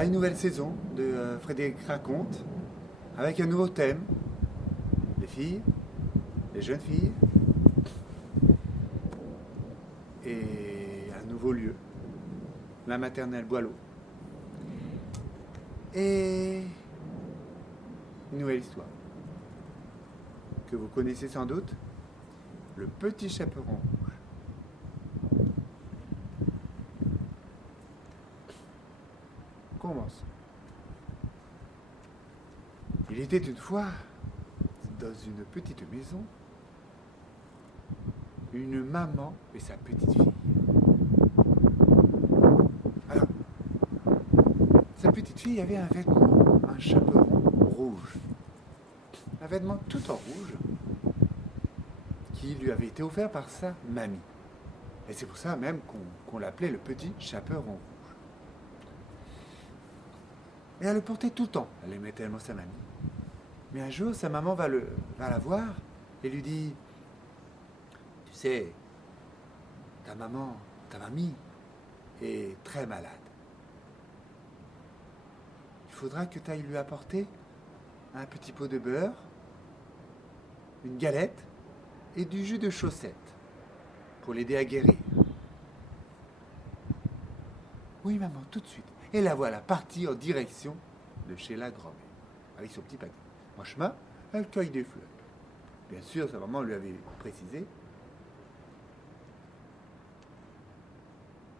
Voilà une nouvelle saison de Frédéric Raconte, avec un nouveau thème, les filles, les jeunes filles, et un nouveau lieu, la maternelle Boileau. Et une nouvelle histoire, que vous connaissez sans doute, le petit chaperon rouge. Commence. Il était une fois, dans une petite maison, une maman et sa petite fille. Alors, sa petite fille avait un vêtement, un chaperon rouge. Un vêtement tout en rouge qui lui avait été offert par sa mamie. Et c'est pour ça même qu'on l'appelait le petit chaperon rouge. Et elle le portait tout le temps. Elle aimait tellement sa mamie. Mais un jour, sa maman va la voir et lui dit: Tu sais, ta mamie est très malade. Il faudra que tu ailles lui apporter un petit pot de beurre, une galette et du jus de chaussette pour l'aider à guérir. Oui, maman, tout de suite. Et la voilà partie en direction de chez la grand-mère, avec son petit paquet. En chemin, elle cueille des fleurs. Bien sûr, sa maman lui avait précisé.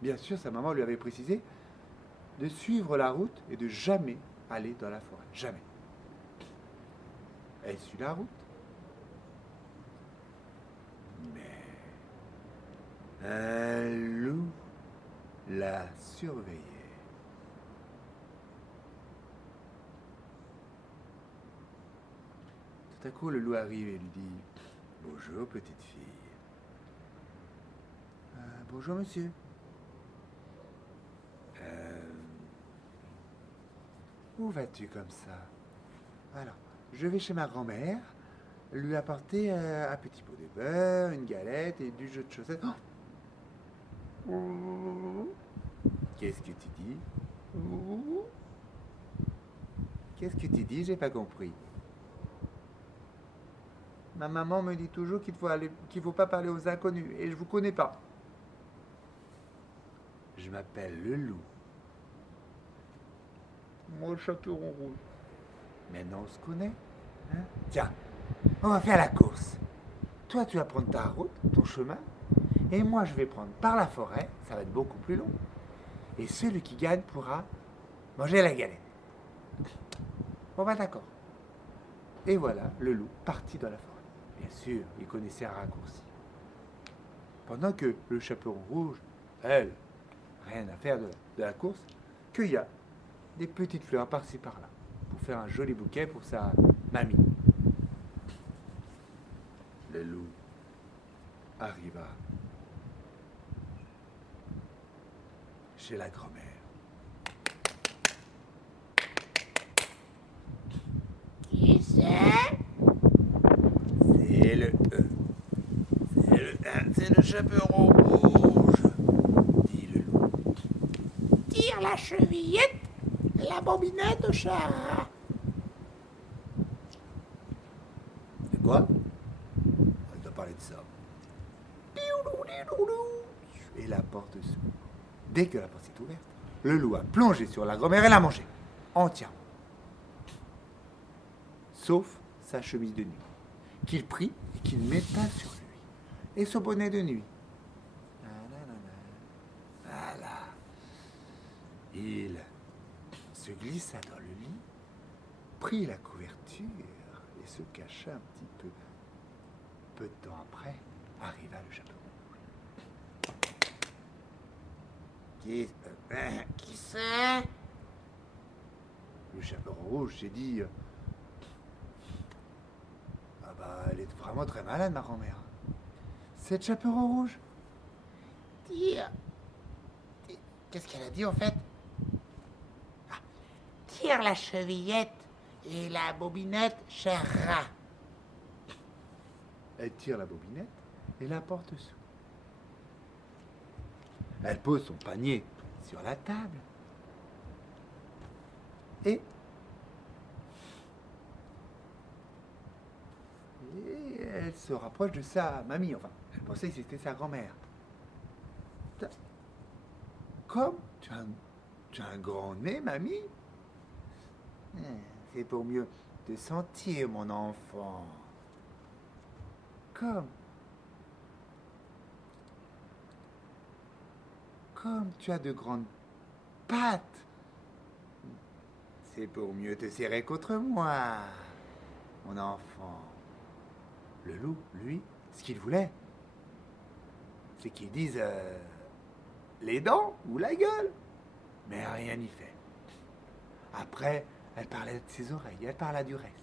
Bien sûr, sa maman lui avait précisé de suivre la route et de jamais aller dans la forêt. Jamais. Elle suit la route. Mais un loup la surveillait. Tout à coup, le loup arrive et lui dit: Bonjour, petite fille. Bonjour, monsieur. Où vas-tu comme ça? Alors, je vais chez ma grand-mère lui apporter un petit pot de beurre, une galette et du jus de chaussette. Oh. Qu'est-ce que tu dis? Oh. Qu'est-ce que tu dis? J'ai pas compris. Ma maman me dit toujours qu'il faut pas parler aux inconnus et je vous connais pas. Je m'appelle le loup. Moi, le chaperon rouge. Maintenant, on se connaît. Hein? Tiens, on va faire la course. Toi, tu vas prendre ta route, ton chemin, et moi, je vais prendre par la forêt. Ça va être beaucoup plus long. Et celui qui gagne pourra manger la galette. Bon, bah d'accord. Et voilà, le loup parti dans la forêt. Bien sûr, il connaissait un raccourci. Pendant que le chaperon rouge, elle, rien à faire de la course, cueilla des petites fleurs par-ci par-là pour faire un joli bouquet pour sa mamie. Le loup arriva chez la grand-mère. Qui c'est? C'est le chaperon rouge, dit le loup. Tire la chevillette, la bobinette au chat. De quoi? Elle doit parler de ça. Et la porte s'ouvre. Dès que la porte est ouverte, le loup a plongé sur la grand-mère et l'a mangée entièrement. Sauf sa chemise de nuit, qu'il prit et qu'il metta sur lui. Et son bonnet de nuit. Voilà. Il se glissa dans le lit, prit la couverture et se cacha un petit peu. Peu de temps après, arriva le chaperon rouge. Qui c'est? Le chaperon rouge s'est dit: Ah bah, elle est vraiment très malade, ma grand-mère. Cette chaperon rouge? Tire. Qu'est-ce qu'elle a dit en fait? Tire la chevillette et la bobinette, cher rat. Elle tire la bobinette et la porte s'ouvre. Elle pose son panier sur la table. Et elle se rapproche de sa mamie. Enfin, elle pensait que c'était sa grand-mère. Comme tu as un grand nez, mamie. C'est pour mieux te sentir, mon enfant. Comme tu as de grandes pattes. C'est pour mieux te serrer contre moi, mon enfant. Le loup, lui, ce qu'il voulait, c'est qu'il dise les dents ou la gueule. Mais rien n'y fait. Après, elle parlait de ses oreilles, elle parla du reste.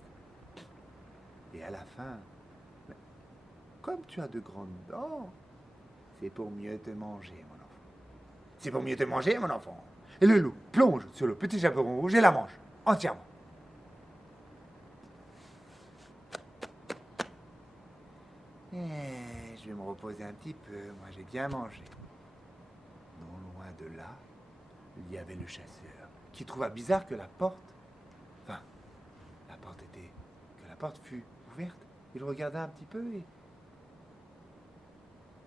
Et à la fin, comme tu as de grandes dents, c'est pour mieux te manger, mon enfant. C'est pour mieux te manger, mon enfant. Et le loup plonge sur le petit chaperon rouge et la mange entièrement. Et je vais me reposer un petit peu, moi j'ai bien mangé. Non loin de là, il y avait le chasseur, qui trouva bizarre que la porte fût ouverte. Il regarda un petit peu et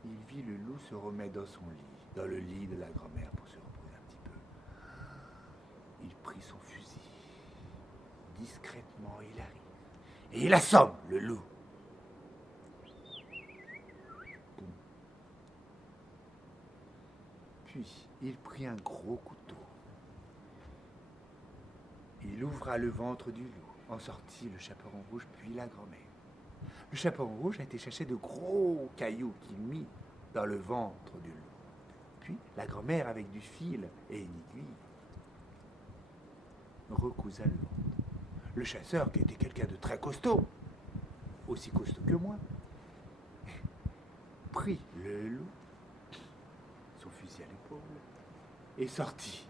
il vit le loup se remettre dans son lit, dans le lit de la grand-mère pour se reposer un petit peu. Il prit son fusil. Discrètement, il arrive. Et il assomme le loup. Puis, il prit un gros couteau. Il ouvra le ventre du loup. En sortit le chaperon rouge, puis la grand-mère. Le chaperon rouge a été chercher de gros cailloux qu'il mit dans le ventre du loup. Puis, la grand-mère, avec du fil et une aiguille, recousa le ventre. Le chasseur, qui était quelqu'un de très costaud, aussi costaud que moi, prit le loup, son fusil à l'épaule, et sortit.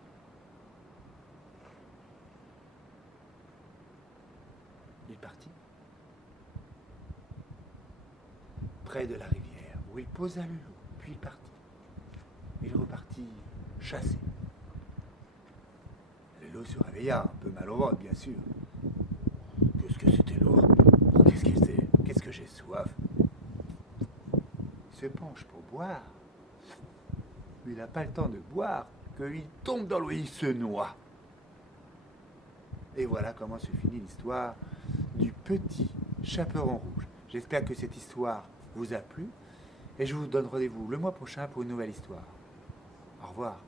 Il partit près de la rivière, où il posa le loup, puis il partit. Il repartit chasser. Le loup se réveilla, un peu mal au ventre, bien sûr. Qu'est-ce que c'était lourd? Qu'est-ce que c'est? Qu'est-ce que j'ai soif? Il se penche pour boire. Mais il n'a pas le temps de boire, qu'il tombe dans l'eau et il se noie. Et voilà comment se finit l'histoire du petit chaperon rouge. J'espère que cette histoire vous a plu et je vous donne rendez-vous le mois prochain pour une nouvelle histoire. Au revoir.